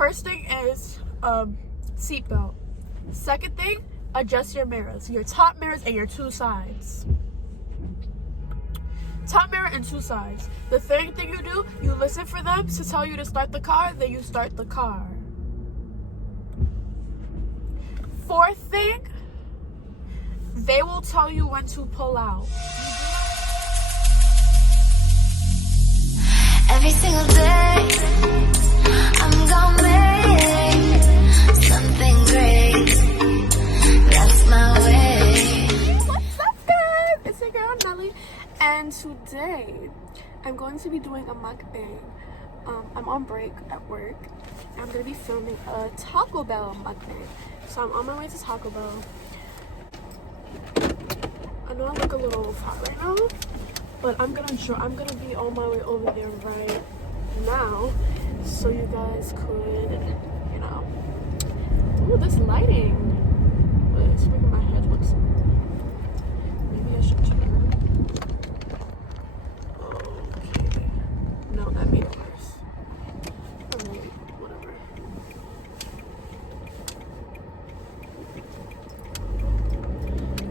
First thing is seatbelt. Second thing, adjust your mirrors. Your top mirrors and your two sides. Top mirror and two sides. The third thing you do, you listen for them to tell you to start the car, then you start the car. Fourth thing, they will tell you when to pull out. Every single day, I'm gonna make something great. That's my way. What's up, guys? It's your girl Nelly, and today I'm going to be doing a mukbang. I'm on break at work. I'm gonna be filming a Taco Bell mukbang. So I'm on my way to Taco Bell. I know I look a little hot right now, but I'm gonna be on my way over there right now, so you guys could, ooh, this lighting. It's making my head look small. Maybe I should turn. Okay. No, that made it worse. Alright, whatever.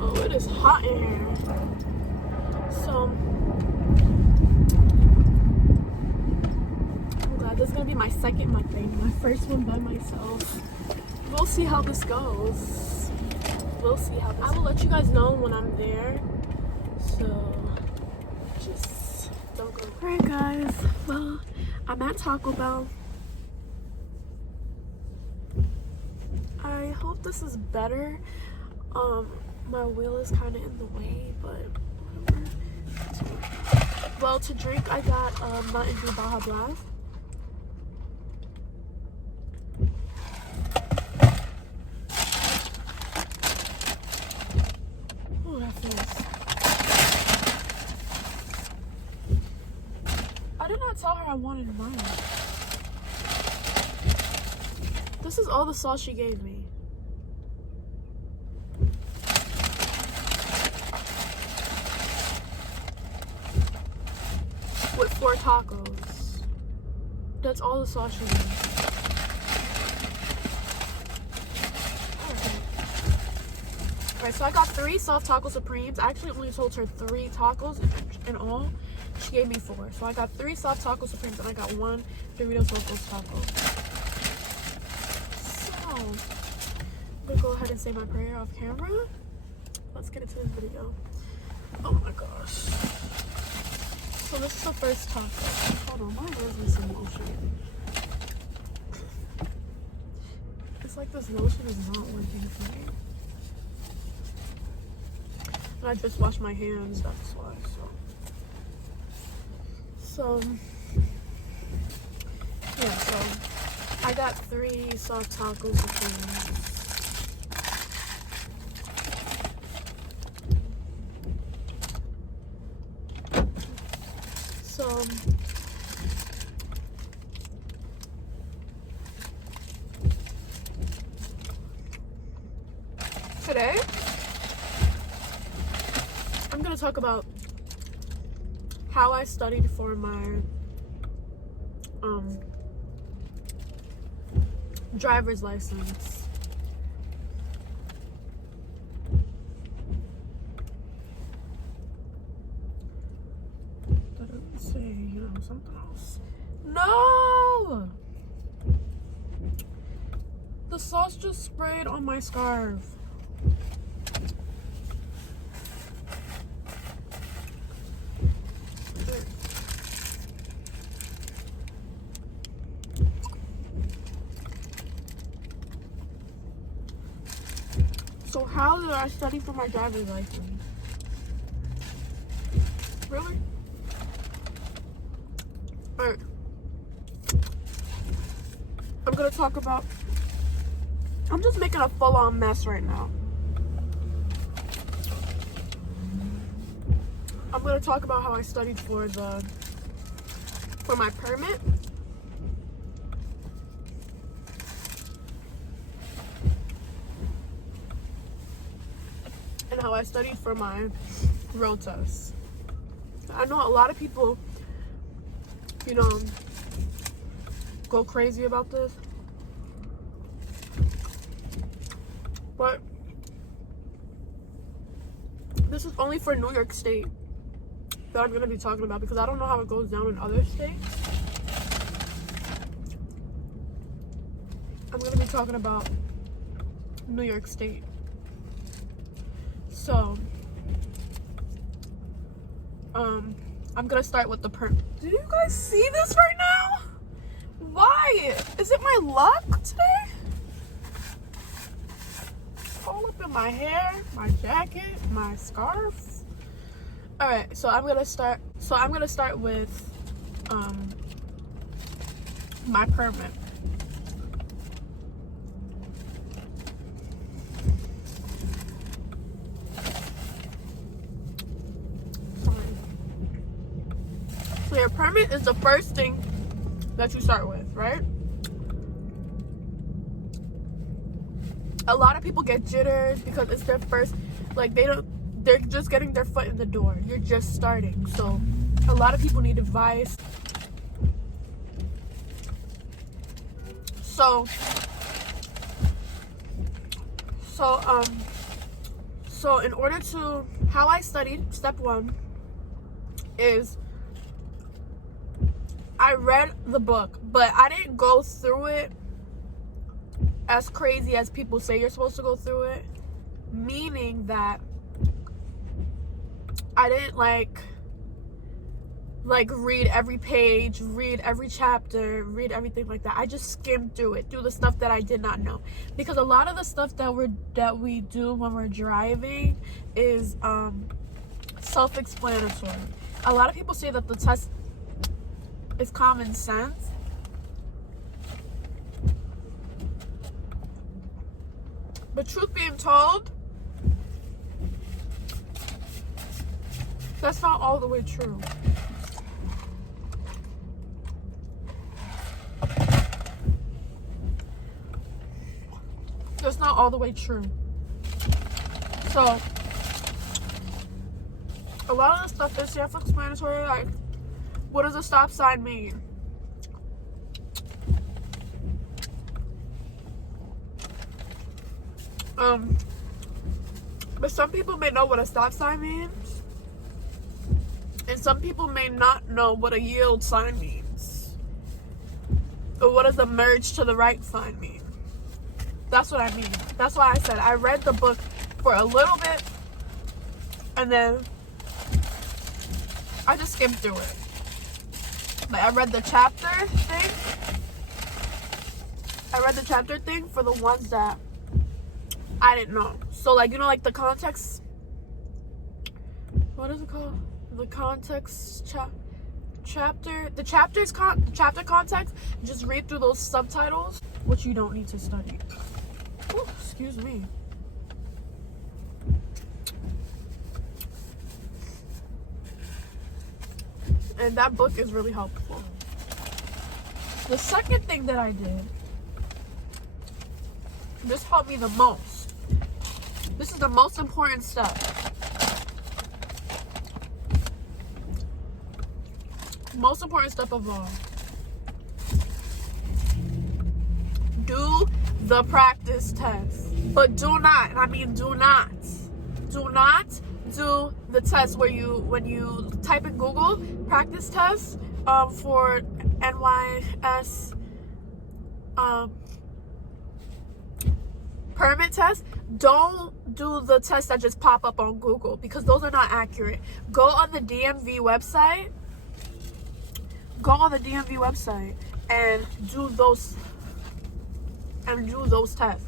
Oh, it is hot in here. So I'm glad this is gonna be my second mukbang, my first one by myself. We'll see how this goes. I will let you guys know when I'm there. So just don't go. Alright guys, well, I'm at Taco Bell. I hope this is better. My wheel is kind of in the way, but whatever. Well, to drink, I got Mountain Dew Baja Blast. Oh, that feels. I did not tell her I wanted mine. This is all the sauce she gave me. With 4 tacos. That's all the sauce she gave me. Alright, so I got 3 soft taco supremes. I actually only told her 3 tacos in all. She gave me 4. So I got 3 soft taco supremes and I got 1 Doritos Locos taco. So I'm gonna go ahead and say my prayer off camera. Let's get into this video. Oh my gosh. So this is the first taco. Hold on, why is this in lotion? It's like this lotion is not working for me. And I just washed my hands, that's why. So yeah, so I got 3 soft tacos with So today I'm gonna talk about how I studied for my driver's license. That doesn't say, something else. No! The sauce just sprayed on my scarf. So how did I study for my driver's license? Really? Alright. I'm gonna talk about... I'm just making a full-on mess right now. I'm gonna talk about how I studied for my permit. And how I studied for my road test. I know a lot of people, go crazy about this. But this is only for New York State that I'm going to be talking about, because I don't know how it goes down in other states. I'm going to be talking about New York State. So, I'm going to start with the permit. Do you guys see this right now? Why? Is it my luck today? All up in my hair, my jacket, my scarf. All right, so I'm gonna start with my permit. So your permit is the first thing that you start with, right? A lot of people get jitters because it's their first, like they're just getting their foot in the door. You're just starting. So a lot of people need advice. So in order to, how I studied, step one is I read the book, but I didn't go through it as crazy as people say you're supposed to go through it. Meaning that I didn't like read every page, read every chapter, read everything like that. I just skimmed through the stuff that I did not know. Because a lot of the stuff that we do when we're driving is self-explanatory. A lot of people say that the test is common sense. But truth being told, that's not all the way true. That's not all the way true. So, a lot of the stuff is self-explanatory. Like, what does a stop sign mean? But some people may know what a stop sign means, and some people may not know what a yield sign means, or what does a merge to the right sign mean. That's what I mean. That's why I said I read the book for a little bit, and then I just skimmed through it. Like, I read the chapter thing for the ones that I didn't know. So, like, you know, like the context, what is it called? The context chapter, the chapter context. Just read through those subtitles, which you don't need to study. Ooh, excuse me. And that book is really helpful. The second thing that I did, this helped me the most. This is the most important step. Most important step of all. Do the practice test. But do not, and I mean do not do the test when you type in Google practice test for NYS permit test. Don't do the tests that just pop up on Google, because those are not accurate. Go on the DMV website. And do those tests.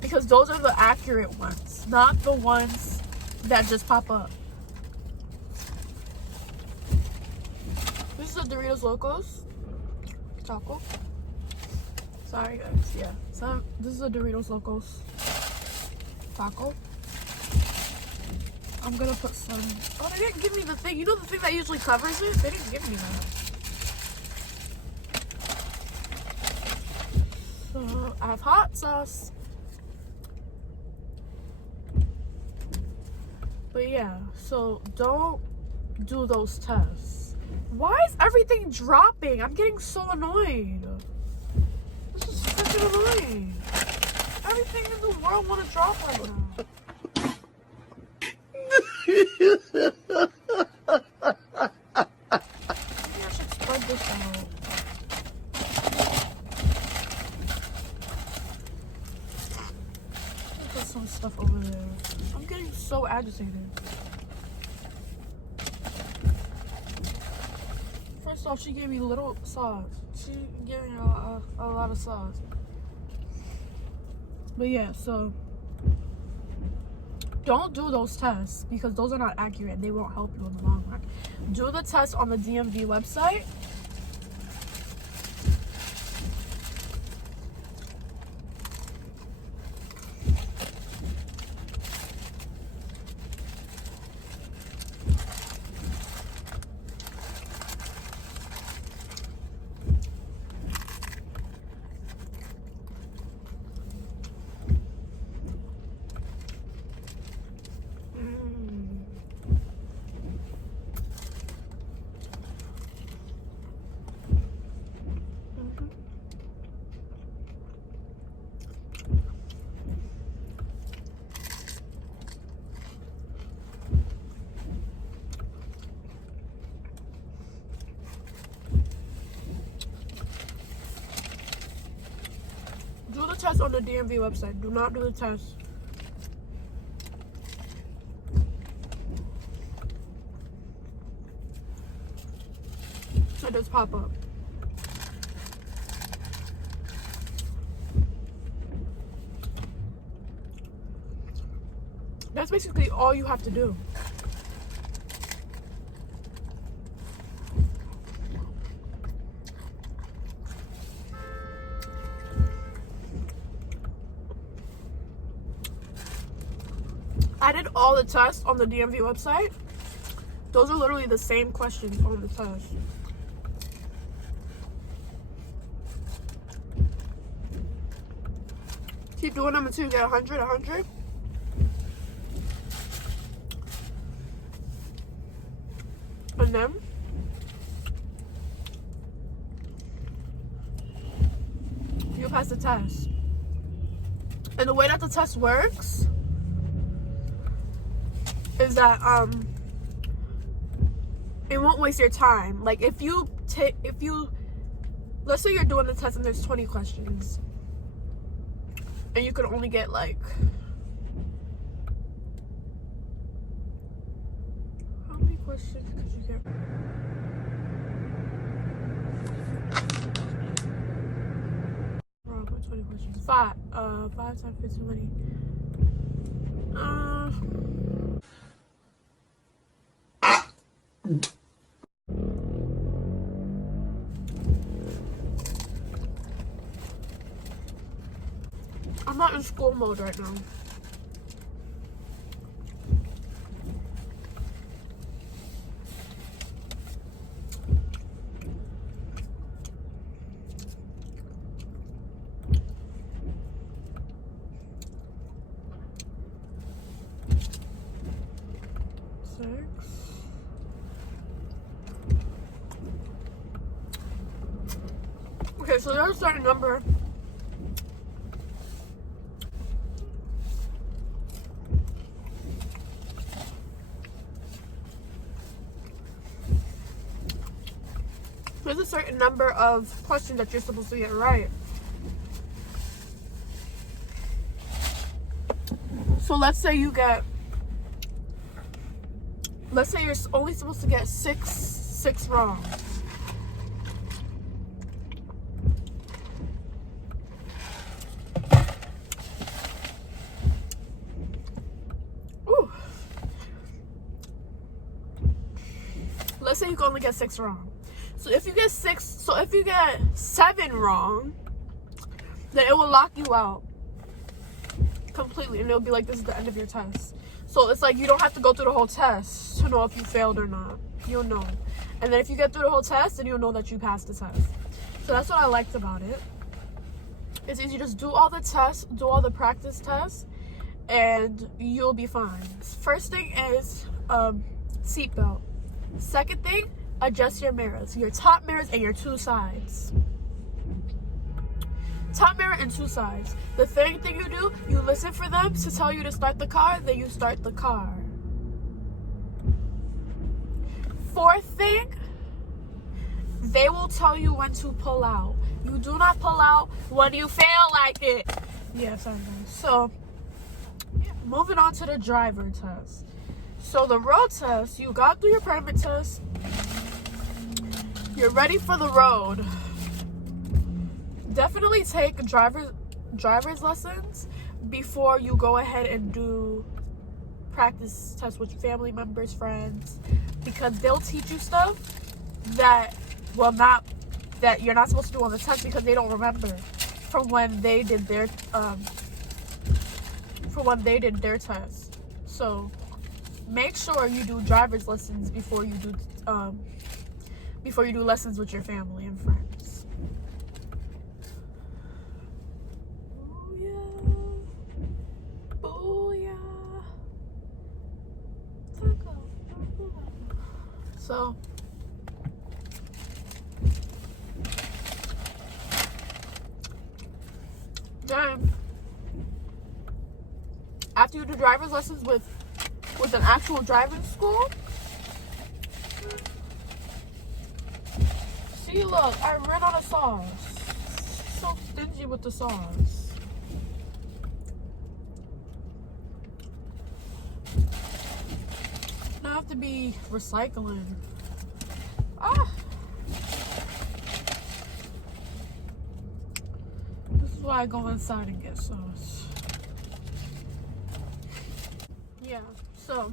Because those are the accurate ones, not the ones that just pop up. This is a Doritos Locos Choco. Sorry guys, yeah. So this is a Doritos Locos Taco. I'm gonna put some. Oh, they didn't give me the thing. You know the thing that usually covers it? They didn't give me that. So I have hot sauce. But yeah, so don't do those tests. Why is everything dropping? I'm getting so annoyed. This is freaking annoying. everything in the world want to drop right now. Maybe I should spread this out. Put some stuff over there. I'm getting so agitated. First off, she gave me little sauce. She gave me a lot of sauce. But yeah, so don't do those tests because those are not accurate. They won't help you in the long run. Do the test on the DMV website. Do the test on the DMV website. Do not do the test. So it does pop up. That's basically all you have to do. I did all the tests on the DMV website. Those are literally the same questions on the test. Keep doing them until you get 100, 100. And then you'll pass the test. And the way that the test works is that it won't waste your time. Like if you let's say you're doing the test and there's 20 questions and you could only get like how many questions could you get? Wrong, 20 questions. 5 times 15 money. I'm not in school mode right now. Okay, so there's a certain number. There's a certain number of questions that you're supposed to get right. So let's say you're only supposed to get six wrong. Ooh. Let's say you can only get 6 wrong. So if you get 7 wrong, then it will lock you out completely, and it'll be like, this is the end of your test. So it's like you don't have to go through the whole test to know if you failed or not. You'll know. And then if you get through the whole test, then you'll know that you passed the test. So that's what I liked about it. It's easy. Just do all the tests, do all the practice tests, and you'll be fine. First thing is seatbelt. Second thing, adjust your mirrors, your top mirrors and your 2 sides. top mirror in two sides. The third thing you do, you listen for them to tell you to start the car, then you start the car. Fourth thing, they will tell you when to pull out. You do not pull out when you feel like it. Yeah, sorry guys. So, moving on to the driver test. So the road test, you got through your permit test. You're ready for the road. Definitely take driver's lessons before you go ahead and do practice tests with family members, friends, because they'll teach you stuff that that you're not supposed to do on the test because they don't remember from when they did their test. So make sure you do driver's lessons before you do lessons with your family and friends. Booyah. Taco. So then after you do driver's lessons with an actual driving school, see, look, I ran out of sauce. So stingy with the sauce. Now I have to be recycling. This is why I go inside and get sauce. Yeah, so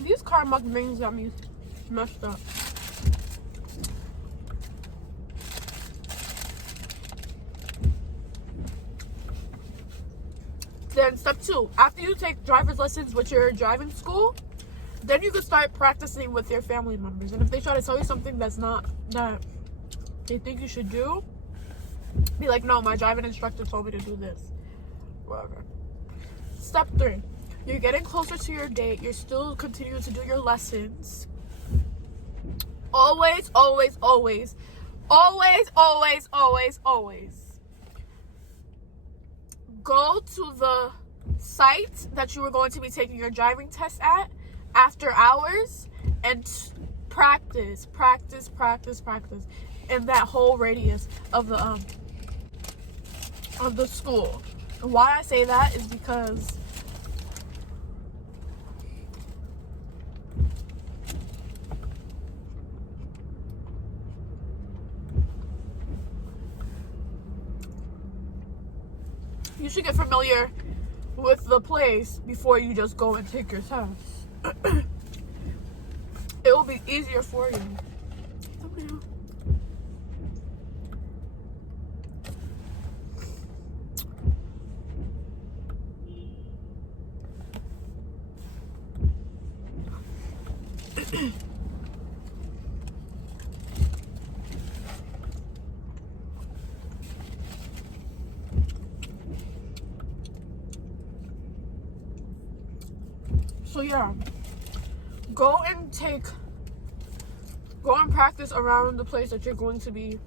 these car mukbangs got me messed up. Then step 2, after you take driver's lessons with your driving school, then you can start practicing with your family members. And if they try to tell you something that's not that they think you should do, be like, no, my driving instructor told me to do this. Whatever. Step 3, you're getting closer to your date. You're still continuing to do your lessons. Always, always, always, always, always, always, always go to the site that you were going to be taking your driving test at after hours and practice in that whole radius of the school. And why I say that is because you should get familiar with the place before you just go and take your test. It will be easier for you. So yeah, go and practice around the place that you're going to be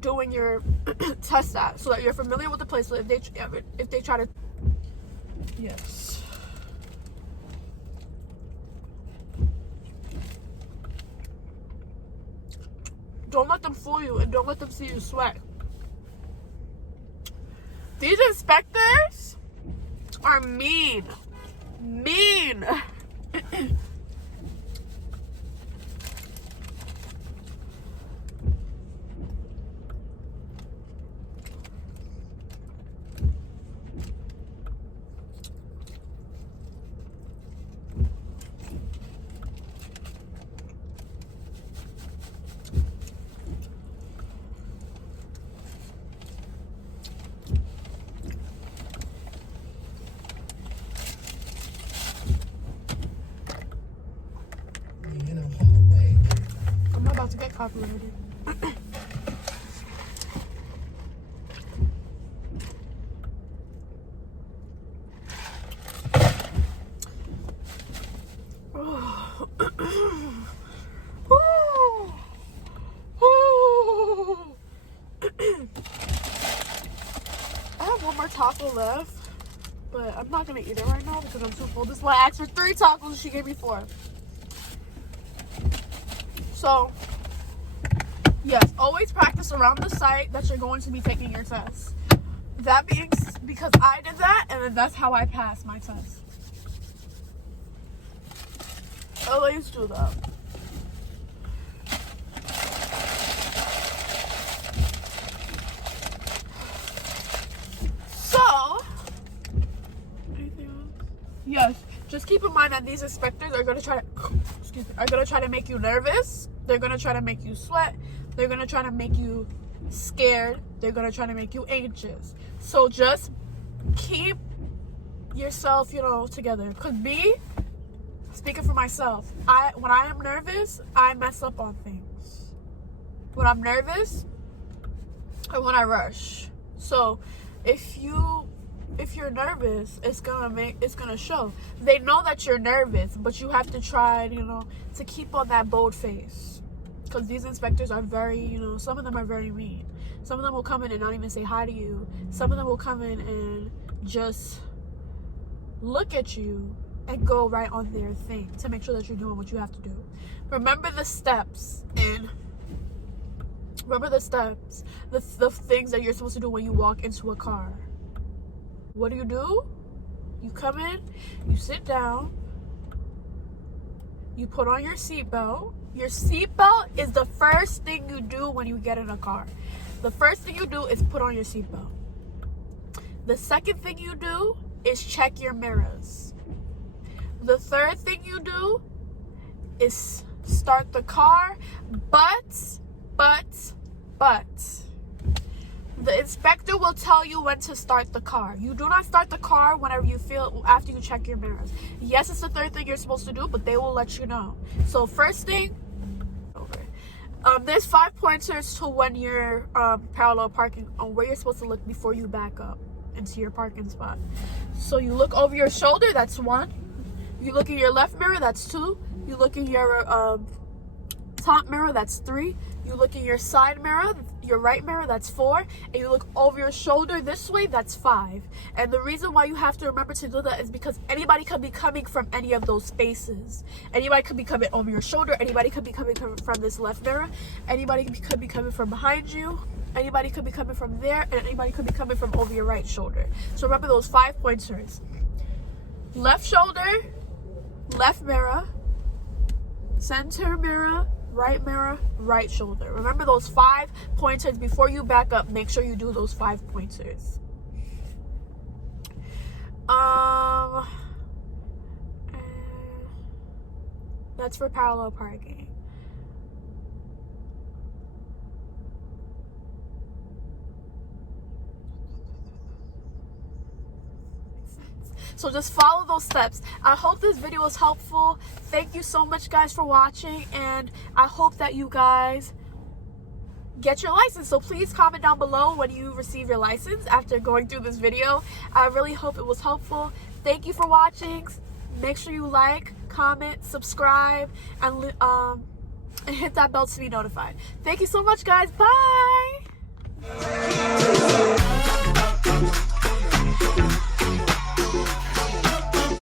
doing your test at, so that you're familiar with the place. So if they try to, yes. Don't let them fool you, and don't let them see you sweat. These inspectors are mean. I'm about to get copyrighted. left, but I'm not gonna eat it right now because I'm too full. This is why I asked for 3 tacos and she gave me 4. So, yes, always practice around the site that you're going to be taking your test. That being, because I did that, and then that's how I passed my test. Always do that. So, anything else? Yes, just keep in mind that these inspectors are gonna try to make you nervous. They're gonna try to make you sweat. They're gonna try to make you scared. They're gonna try to make you anxious. So just keep yourself, together. Cause speaking for myself, when I am nervous, I mess up on things. When I'm nervous, and when I rush. So if you're nervous, it's gonna show. They know that you're nervous, but you have to try, to keep on that bold face. Because these inspectors are very, some of them are very mean. Some of them will come in and not even say hi to you. Some of them will come in and just look at you and go right on their thing to make sure that you're doing what you have to do. Remember the steps, the things that you're supposed to do when you walk into a car. What do? You come in, you sit down, you put on your seatbelt. Your seatbelt is the first thing you do when you get in a car. The first thing you do is put on your seatbelt. The second thing you do is check your mirrors. The third thing you do is start the car, but the inspector will tell you when to start the car. You do not start the car whenever you feel after you check your mirrors. Yes, it's the third thing you're supposed to do, but they will let you know. So first thing, there's 5 pointers to when you're parallel parking on where you're supposed to look before you back up into your parking spot. So you look over your shoulder, that's 1. You look in your left mirror, that's 2. You look in your top mirror, that's 3. You look in your side mirror, your right mirror, that's 4. And you look over your shoulder this way, that's 5. And the reason why you have to remember to do that is because anybody could be coming from any of those spaces. Anybody could be coming over your shoulder. Anybody could be coming from this left mirror. Anybody could be coming from behind you. Anybody could be coming from there. And anybody could be coming from over your right shoulder. So remember those 5 pointers. Left shoulder, left mirror, center mirror, right shoulder. Remember those 5 pointers before you back up. Make sure you do those 5 pointers. That's for parallel parking. So just follow those steps. I hope this video was helpful. Thank you so much, guys, for watching. And I hope that you guys get your license. So please comment down below when you receive your license after going through this video. I really hope it was helpful. Thank you for watching. Make sure you like, comment, subscribe, and hit that bell to be notified. Thank you so much, guys. Bye.